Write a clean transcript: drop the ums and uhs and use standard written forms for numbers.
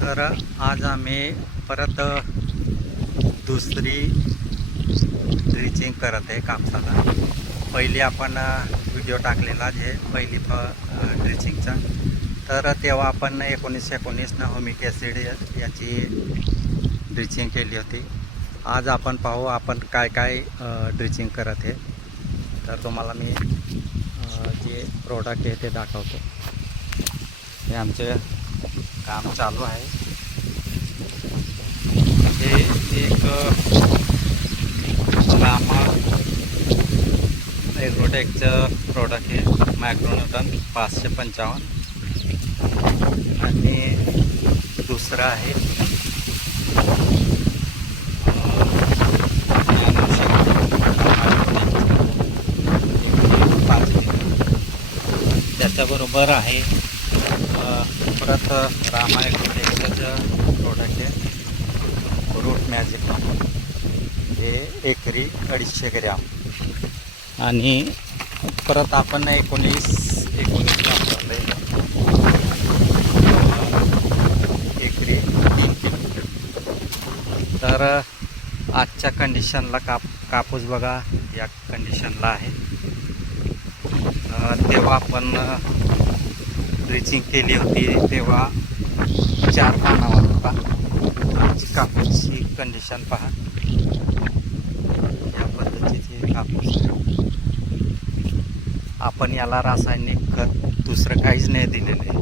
तर आज आम्ही परत दुसरी ड्रिचिंग करत आहे कापसाला. पहिली आपण व्हिडिओ टाकलेला जे पहिली ड्रिचिंगचा, तर तेव्हा आपण 1919 ह्युमिक ॲसिड याची ड्रिचिंग केली होती. आज आपण पाहू आपण काय काय ड्रिचिंग करत आहे. तर तुम्हाला मी जे प्रोडक्ट आहे ते दाखवतो. हे आमचे काम चालू आहे. हे एक रामा एग्रोटेकचं प्रोडक्ट आहे, मायक्रोन्यूटन 555. आणि दुसरं आहे त्याच्याबरोबर आहे परत रामा एग्रोटेकचं प्रोडक्ट आहे रूट मॅजिक म्हणून. हे एकरी 250 ग्रॅम. आणि परत आपण 19 वापरलं आहे एकरी 3 किलो. तर आजच्या कंडिशनला कापूस बघा या कंडिशनला आहे. तेव्हा आपण ड्रिचिंग केली होती तेव्हा 4 पानावर होता. कापूसची कंडिशन पहा, या पद्धतीचे कापूस. आपण याला रासायनिक खत दुसरं काहीच नाही दिलेलं आहे.